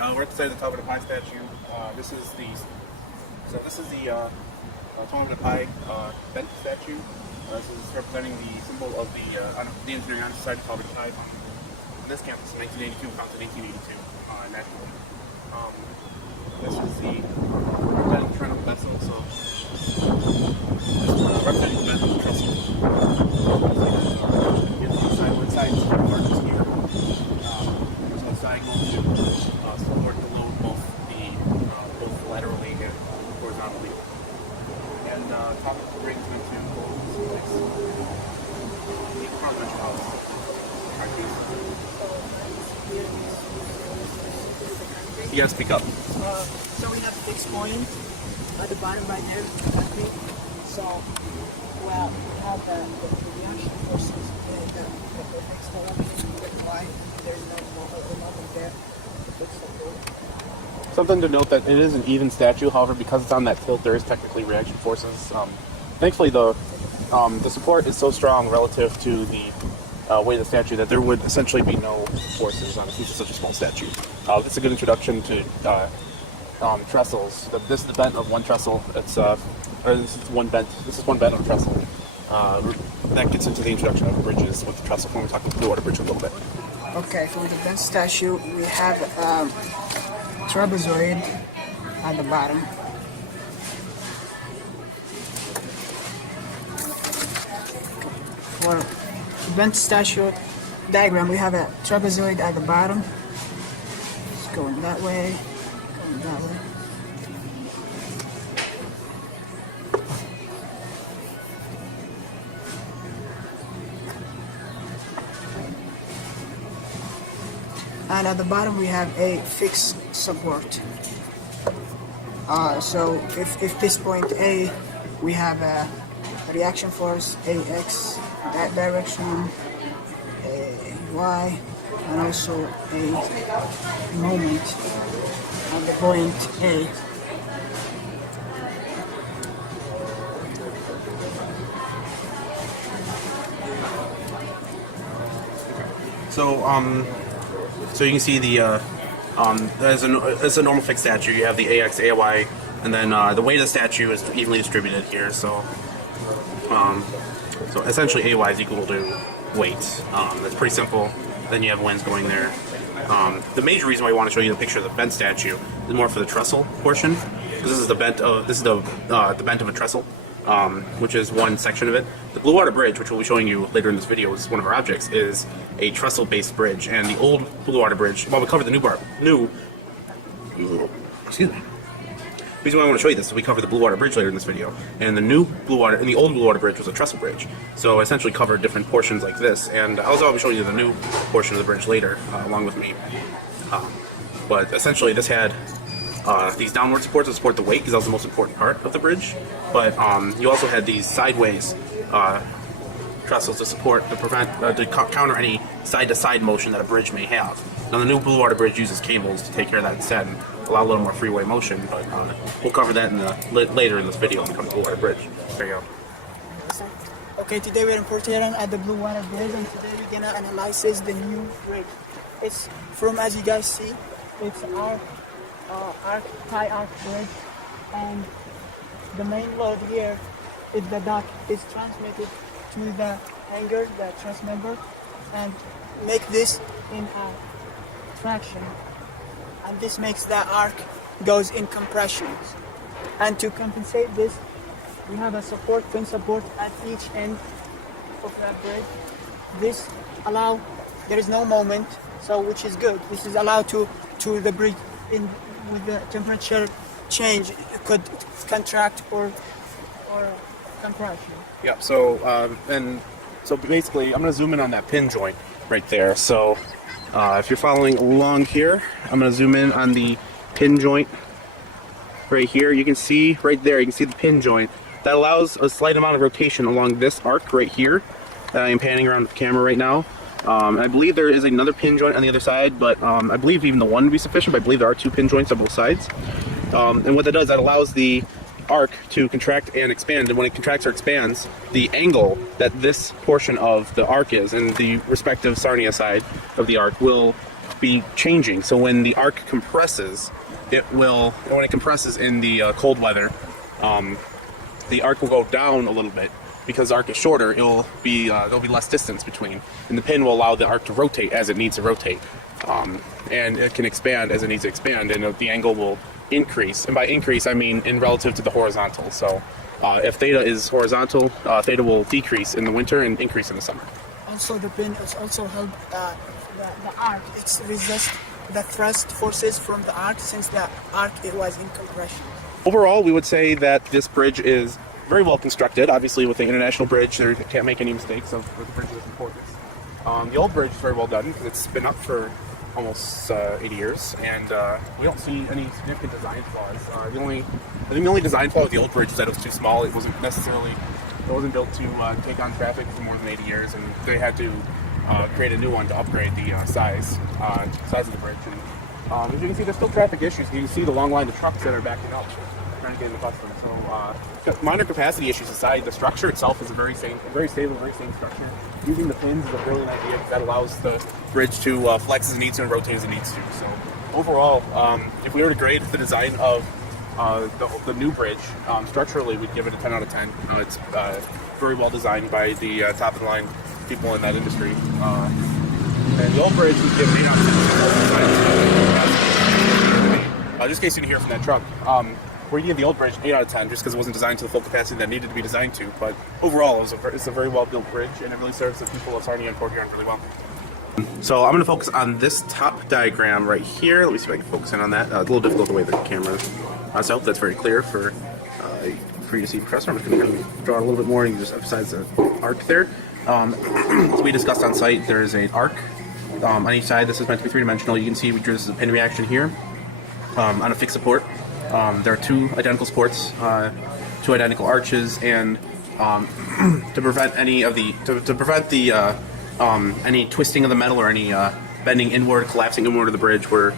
we're at the top of the pie statue. This is the top of the pie bent statue. This is representing the symbol of the Engineering Society top of the pie on this campus in 1982, founded in 1882 nationally. This is the representing trend of vessel. So representing the bent of the trestle. One side arches here. There's no diagonal to support the load both laterally and horizontally. And top of the ring is going to hold the front bench house. You gotta speak up. So we have a fixed point at the bottom right there. So well, we have the reaction forces the fixed element y. There's no moment there. Something to note that it is an even statue, however, because it's on that tilt, there is technically reaction forces. Thankfully, the support is so strong relative to the weight of the statue that there would essentially be no forces on it since it's such a small statue. This is a good introduction to trestles. This is the bent of one trestle. This is one bent of a trestle. That gets into the introduction of bridges with the trestle when we talk about the water bridge a little bit. Okay, for the bent statue, we have trapezoid at the bottom. For the bent statue diagram, we have a trapezoid at the bottom. It's going that way, going that way. And at the bottom we have a fixed support. So if this point A, we have a reaction force AX that direction, a Y, and also a moment at the point A. So you can see as a normal fixed statue, you have the AX, AY, and then the weight of the statue is evenly distributed here. So essentially AY is equal to weight. That's pretty simple. Then you have winds going there. The major reason why I want to show you the picture of the bent statue is more for the trestle portion, because this is the bent of a trestle. Which is one section of it. The Blue Water Bridge, which we'll be showing you later in this video, is one of our objects, is a trestle-based bridge. And the old Blue Water Bridge, well, we covered the excuse me. The reason why I want to show you this is we cover the Blue Water Bridge later in this video, and the old Blue Water Bridge was a trestle bridge. So I essentially covered different portions like this, and I'll be showing you the new portion of the bridge later, along with me. But essentially, this had these downward supports to support the weight, because that was the most important part of the bridge. But you also had these sideways trestles to counter any side-to-side motion that a bridge may have. Now the new Blue Water Bridge uses cables to take care of that instead and allow a little more freeway motion, but we'll cover that later in this video when we come to the Blue Water Bridge. There you go. Okay, today we're in Port Huron at the Blue Water Bridge, and today we're gonna analyze the new bridge. It's from, as you guys see, it's our high arc bridge, and the main load here is the dock is transmitted to the hanger, the transmember, and make this in a traction, and this makes the arc goes in compression. And to compensate this, we have a pin support at each end of that bridge. This there is no moment, so which is good. This is allowed to the bridge with the temperature change, it could contract or compression. Yeah. So basically, I'm going to zoom in on that pin joint right there. So if you're following along here, I'm going to zoom in on the pin joint right here. You can see right there. You can see the pin joint that allows a slight amount of rotation along this arc right here. I'm panning around with the camera right now. I believe there is another pin joint on the other side, but I believe even the one would be sufficient, but I believe there are two pin joints on both sides. And what that does, that allows the arc to contract and expand, and when it contracts or expands, the angle that this portion of the arc is, and the respective Sarnia side of the arc, will be changing. So when the arc compresses, when it compresses in the cold weather, the arc will go down a little bit. Because the arc is shorter, there'll be less distance between, and the pin will allow the arc to rotate as it needs to rotate, and it can expand as it needs to expand, and the angle will increase. And by increase, I mean in relative to the horizontal. So if theta is horizontal, theta will decrease in the winter and increase in the summer. Also, the pin is also help the arc. It's resist the thrust forces from the arc, since the arc it was in compression. Overall, we would say that this bridge is very well constructed. Obviously, with the international bridge, there can't make any mistakes of the bridge's importance. The old bridge is very well done because it's been up for almost 80 years, and we don't see any significant design flaws. I think the only design flaw with the old bridge is that it was too small. It wasn't built to take on traffic for more than 80 years, and they had to create a new one to upgrade the size of the bridge. And as you can see, there's still traffic issues. You can see the long line of trucks that are backing up, trying to get in the custom. So minor capacity issues aside, the structure itself is very stable, very same structure. Using the pins is a brilliant idea because that allows the bridge to flex as it needs to and rotate as it needs to. So overall, if we were to grade the design of the new bridge, structurally we'd give it a 10 out of 10. It's very well designed by the top of the line people in that industry. And the old bridge would give it 8 out of 10. Just in case you didn't hear from that truck, we're giving the old bridge 8 out of 10 just because it wasn't designed to the full capacity that needed to be designed to. But overall, it's a very well built bridge, and it really serves the people of Sarnia and Port Huron really well. So I'm going to focus on this top diagram right here. Let me see if I can focus in on that. It's a little difficult the way the camera is. So I hope that's very clear for you to see, Professor. I'm just going to draw it a little bit more and just emphasize the arc there. As we discussed on site, there is an arc on each side. This is meant to be three-dimensional. You can see we drew this as a pin reaction here on a fixed support. There are two identical supports, two identical arches, and to prevent any any twisting of the metal or any bending inward, collapsing inward of the bridge, where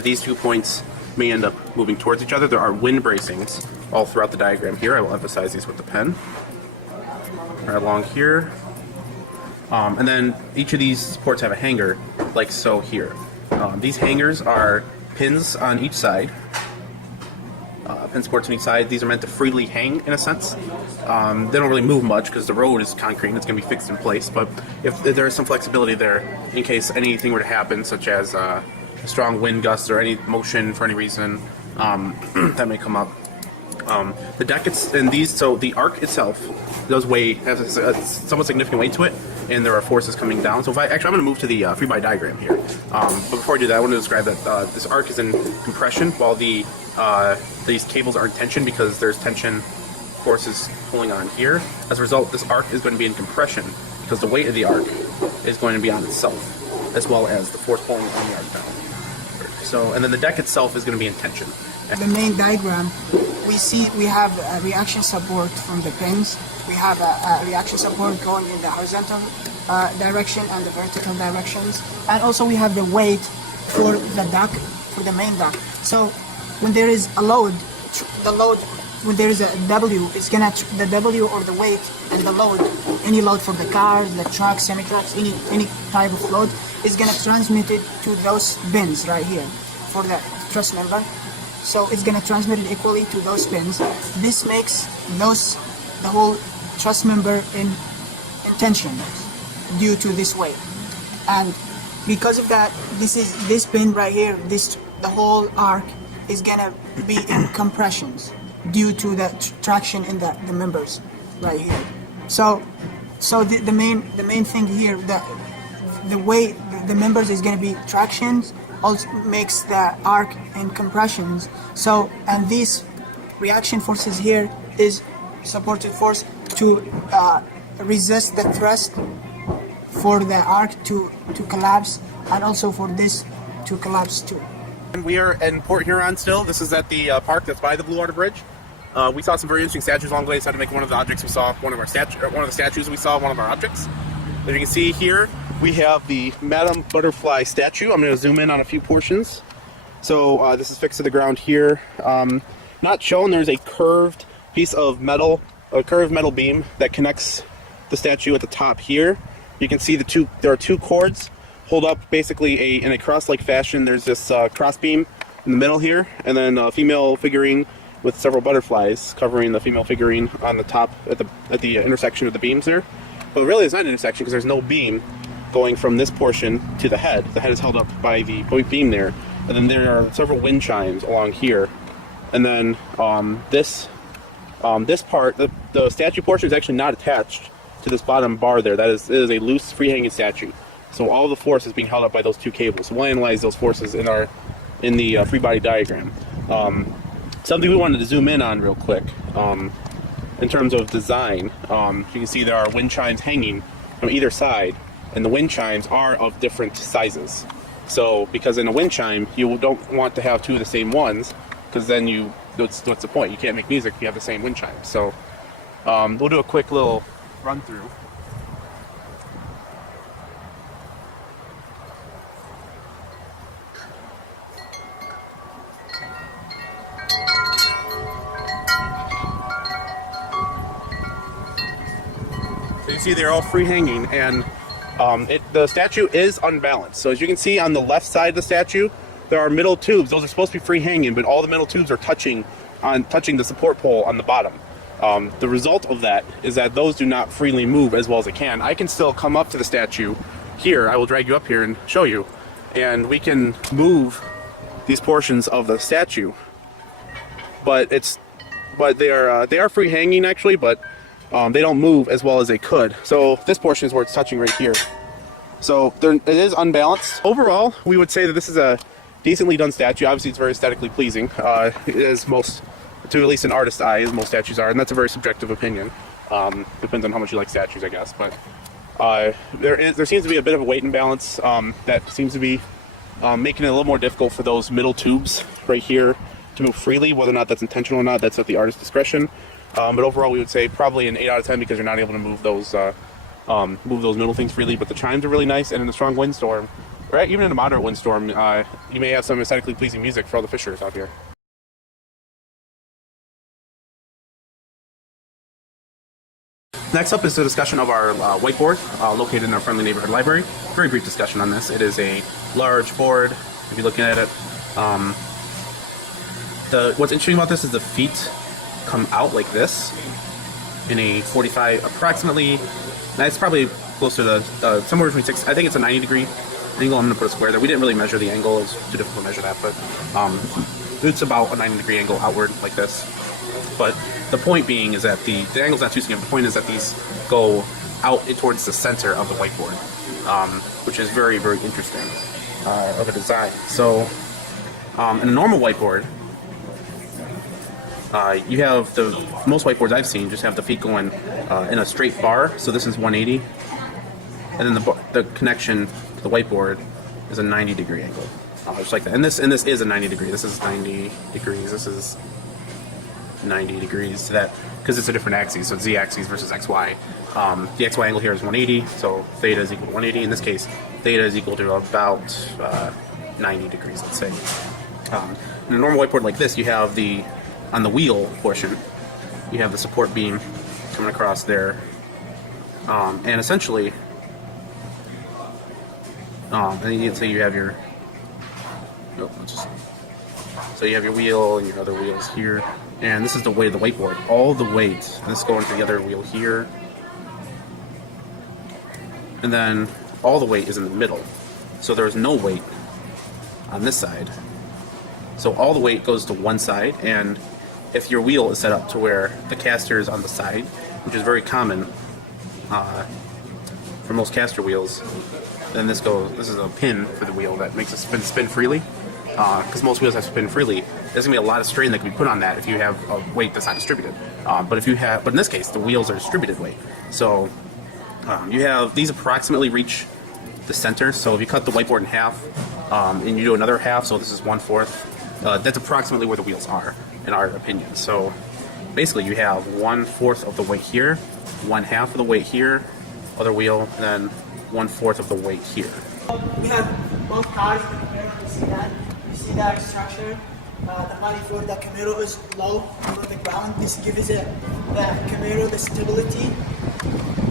these 2 points may end up moving towards each other. There are wind bracings all throughout the diagram here. I will emphasize these with the pen. Right along here. And then each of these supports have a hanger, like so here. These hangers are pins on each side. Pin supports on each side. These are meant to freely hang, in a sense. They don't really move much because the road is concrete and it's going to be fixed in place. But if there is some flexibility there, in case anything were to happen, such as strong wind gusts or any motion for any reason that may come up. The deck so the arc itself does has a somewhat significant weight to it, and there are forces coming down. So I'm going to move to the free body diagram here. But before I do that, I want to describe that this arc is in compression while these cables are in tension because there's tension forces pulling on here. As a result, this arc is going to be in compression because the weight of the arc is going to be on itself, as well as the force pulling on the arc down. So, and then the deck itself is going to be in tension. The main diagram, we have a reaction support from the pins. We have a reaction support going in the horizontal direction and the vertical directions. And also we have the weight for the duct, for the main duct. So when there is a load, when there is a W, the W or the weight and the load, any load for the cars, the trucks, semi-trucks, any type of load, is gonna transmit it to those pins right here for the truss member. So it's gonna transmit it equally to those pins. This makes the whole truss member in tension due to this weight. And because of that, this pin right here, the whole arc is gonna be in compressions due to the traction in the members right here. So the main thing here, the way the members is gonna be tractions also makes the arc in compressions. So, and these reaction forces here is supportive force to resist the thrust for the arc to collapse, and also for this to collapse too. We are in Port Huron still. This is at the park that's by the Blue Water Bridge. We saw some very interesting statues along the way. Decided to make one of the objects we saw, one of the statues we saw, one of our objects. As you can see here, we have the Madame Butterfly statue. I'm going to zoom in on a few portions. So this is fixed to the ground here. Not shown, there's a curved piece of metal, a curved metal beam that connects the statue at the top here. You can see there are two cords hold up basically in a cross-like fashion. There's this cross beam in the middle here, and then a female figurine with several butterflies covering the female figurine on the top at the intersection of the beams there. But really, it's not an intersection because there's no beam going from this portion to the head. The head is held up by the beam there, and then there are several wind chimes along here. And then this part, the statue portion, is actually not attached to this bottom bar there. It is a loose, free-hanging statue. So all the force is being held up by those two cables. So we'll analyze those forces in the free body diagram. Something we wanted to zoom in on real quick, in terms of design. You can see there are wind chimes hanging from either side, and the wind chimes are of different sizes. So, because in a wind chime, you don't want to have two of the same ones, because then what's the point? You can't make music if you have the same wind chimes. So, we'll do a quick little run through. So you see they're all free hanging, and the statue is unbalanced. So as you can see on the left side of the statue, there are middle tubes. Those are supposed to be free hanging, but all the middle tubes are touching the support pole on the bottom. The result of that is that those do not freely move as well as they can. I can still come up to the statue here. I will drag you up here and show you, and we can move these portions of the statue. But they are free hanging actually, but they don't move as well as they could. So this portion is where it's touching right here. So it is unbalanced. Overall, we would say that this is a decently done statue. Obviously, it's very aesthetically pleasing, as most, to at least an artist's eye, as most statues are, and that's a very subjective opinion. Depends on how much you like statues, I guess. But there seems to be a bit of a weight imbalance that seems to be making it a little more difficult for those middle tubes right here to move freely. Whether or not that's intentional or not, that's at the artist's discretion. But overall, we would say probably an 8 out of 10 because you're not able to move those middle things freely. But the chimes are really nice, and in a strong windstorm, or even in a moderate windstorm, you may have some aesthetically pleasing music for all the fishers out here. Next up is the discussion of our whiteboard located in our friendly neighborhood library. Very brief discussion on this. It is a large board. If you're looking at it, what's interesting about this is the feet come out like this in a 45, approximately. That's probably closer to somewhere between 6. I think it's a 90-degree angle. I'm going to put a square there. We didn't really measure the angle. It's too difficult to measure that, but it's about a 90-degree angle outward like this. But the point being is that the angle's not too significant. The point is that these go out towards the center of the whiteboard, which is very, very interesting of a design. So in a normal whiteboard, you have most whiteboards I've seen just have the feet going in a straight bar. So this is 180, and then the connection to the whiteboard is a 90-degree angle, just like that. And this is a 90 degree. This is 90 degrees. This is 90 degrees to that because it's a different axis. So it's z-axis versus xy. The xy angle here is 180, so theta is equal to 180. In this case, theta is equal to about 90 degrees, let's say. In a normal whiteboard like this, you have on the wheel portion, you have the support beam coming across there, and essentially, and you'd say you have your, so you have your wheel and your other wheels here, and this is the weight of the whiteboard. All the weight, this going to the other wheel here, and then all the weight is in the middle. So there's no weight on this side. So all the weight goes to one side, and if your wheel is set up to where the caster is on the side, which is very common for most caster wheels, then this is a pin for the wheel that makes it spin freely. Because most wheels have to spin freely, there's gonna be a lot of strain that can be put on that if you have a weight that's not distributed. But in this case, the wheels are distributed weight. So you have these approximately reach the center. So if you cut the whiteboard in half and you do another half, so this is 1/4, that's approximately where the wheels are, in our opinion. So basically you have 1/4 of the weight here, 1/2 of the weight here, other wheel, and then 1/4 of the weight here. We have both cars in here. You see that? You see that structure? The body for the Camaro is low over the ground. This gives the Camaro the stability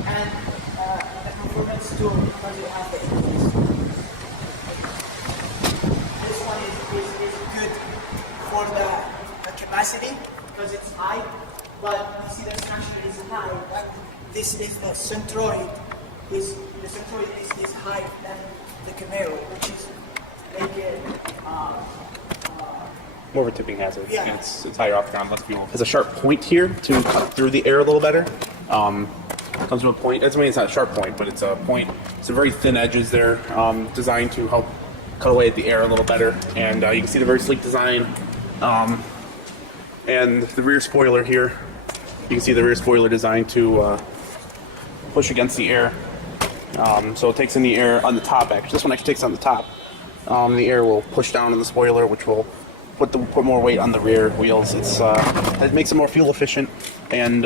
and the performance too, because you have the increase. capacity because it's high, but you see the structure is high. This is the centroid. The centroid is higher than the Camaro, which is make it more of a tipping hazard. Yeah. It's higher off the ground, less fuel. There's a sharp point here to cut through the air a little better. Comes from a point. It's not a sharp point, but it's a point. Some very thin edges there, designed to help cut away at the air a little better. And you can see the very sleek design. And the rear spoiler here. You can see the rear spoiler designed to push against the air. So it takes in the air on the top. Actually, this one actually takes on the top. The air will push down on the spoiler, which will put more weight on the rear wheels. It makes it more fuel efficient and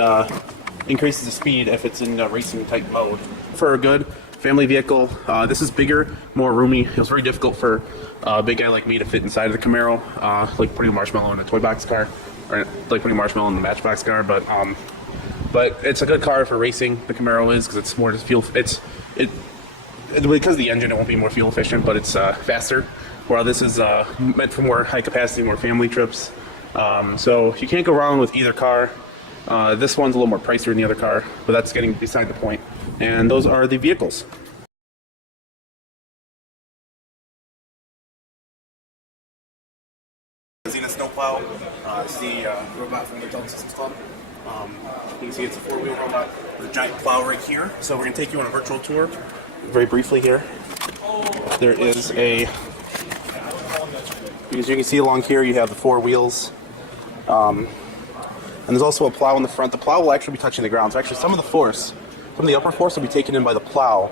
increases the speed if it's in racing type mode. For a good family vehicle, this is bigger, more roomy. It was very difficult for a big guy like me to fit inside of the Camaro, like putting a marshmallow in a toy box car, or like putting a marshmallow in the Matchbox car. But it's a good car for racing. The Camaro is, because it's more just fuel. Because of the engine, it won't be more fuel efficient, but it's faster. While this is meant for more high capacity, more family trips. So you can't go wrong with either car. This one's a little more pricier than the other car, but that's getting beside the point. And those are the vehicles. Zenith snowplow. It's the robot from the Delta Systems Club. You can see it's a 4-wheel robot with a giant plow right here. So we're going to take you on a virtual tour very briefly here. There is as you can see along here, you have the 4 wheels. And there's also a plow in the front. The plow will actually be touching the ground. So actually some of the upper force will be taken in by the plow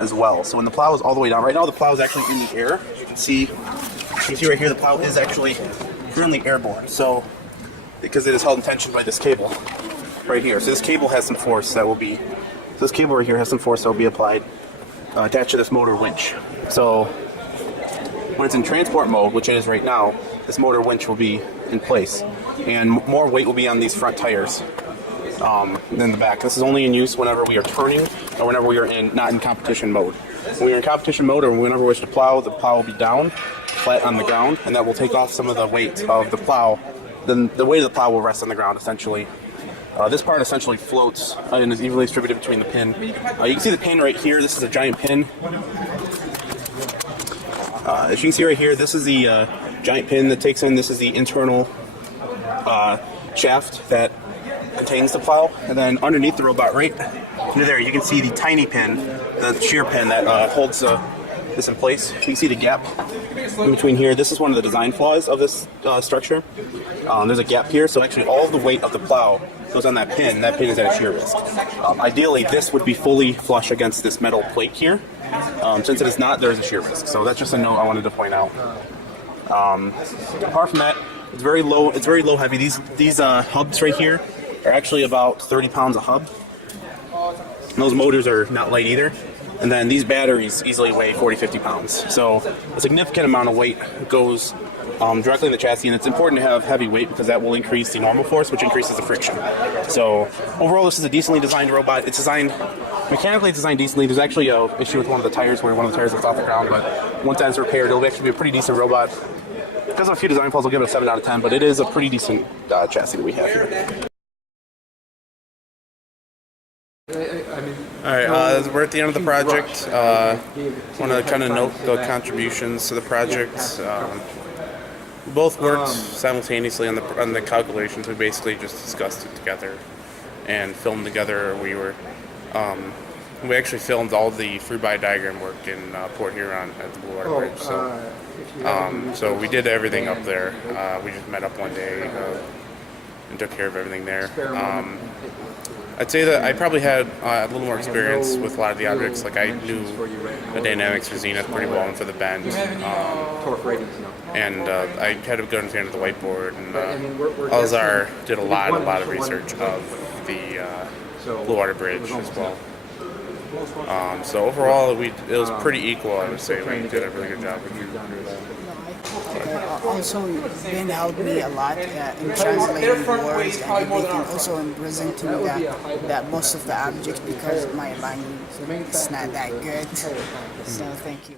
as well. So when the plow is all the way down, right now the plow is actually in the air. You can see right here the plow is actually currently airborne. So because it is held in tension by this cable right here. So this cable has some force that will be, this cable right here has some force that will be applied attached to this motor winch. So when it's in transport mode, which it is right now, this motor winch will be in place, and more weight will be on these front tires than the back. This is only in use whenever we are turning or whenever we are not in competition mode. When we are in competition mode or whenever we wish to plow, the plow will be down, flat on the ground, and that will take off some of the weight of the plow. Then the weight of the plow will rest on the ground essentially. This part essentially floats and is evenly distributed between the pin. You can see the pin right here. This is a giant pin. As you can see right here, this is the giant pin that takes in. This is the internal shaft that contains the plow. And then underneath the robot, right under there, you can see the tiny pin, the shear pin that holds this in place. You can see the gap in between here. This is one of the design flaws of this structure. There's a gap here, so actually all of the weight of the plow goes on that pin. That pin is at a shear risk. Ideally, this would be fully flush against this metal plate here. Since it is not, there is a shear risk. So that's just a note I wanted to point out. Apart from that, it's very low. It's very low heavy. These hubs right here are actually about 30 pounds a hub. And those motors are not light either. And then these batteries easily weigh 40-50 pounds. So a significant amount of weight goes directly in the chassis, and it's important to have heavy weight because that will increase the normal force, which increases the friction. So overall, this is a decently designed robot. It's mechanically designed decently. There's actually an issue with one of the tires where one of the tires is off the ground, but once that's repaired, it'll actually be a pretty decent robot. Because of a few design flaws, I'll give it a 7 out of 10, but it is a pretty decent chassis that we have here. Alright, we're at the end of the project. Want to kind of note the contributions to the project. We both worked simultaneously on the calculations. We basically just discussed it together and filmed together. We actually filmed all the free-by diagram work in Port Huron at the Blue Water Bridge. So we did everything up there. We just met up one day and took care of everything there. I'd say that I probably had a little more experience with a lot of the objects. Like, I knew the dynamics for Zenith pretty well and for the bend. And I had a good understanding of the whiteboard. And Alzar did a lot of research of the Blue Water Bridge as well. So overall, it was pretty equal, I would say. We did a really good job. Also, Ben helped me a lot in translating words and everything. Also in presenting that most of the objects because my language is not that good. So thank you.